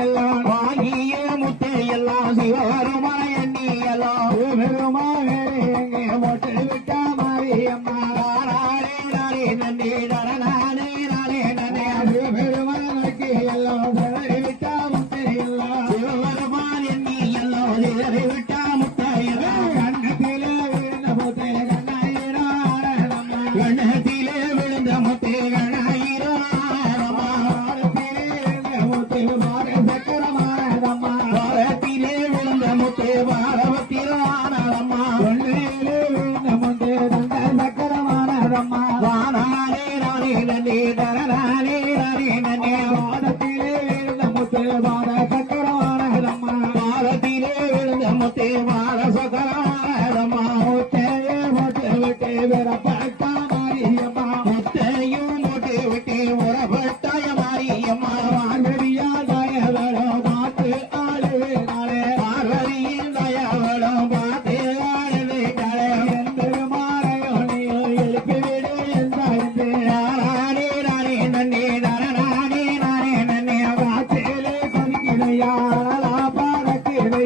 எல்லாம் வாங்கிய முத்தை எல்லாம் சிவபெருமான எண்ணி எல்லாம் பெருமானே எங்கே மொட்டை விட்ட மாரியம்மா நானே நானே நன்னே நானே நானே நன்னே பெருமானுக்கு எல்லாம் விட்ட முத்தை எல்லாம் சிவபெருமான எண்ணி எல்லாம் விட்ட முத்தை எல்லாம் கண்ணத்திலே விழுந்த முத்தை கண்ணத்திலே விழுந்த முத்தை கண்ணாயிரம்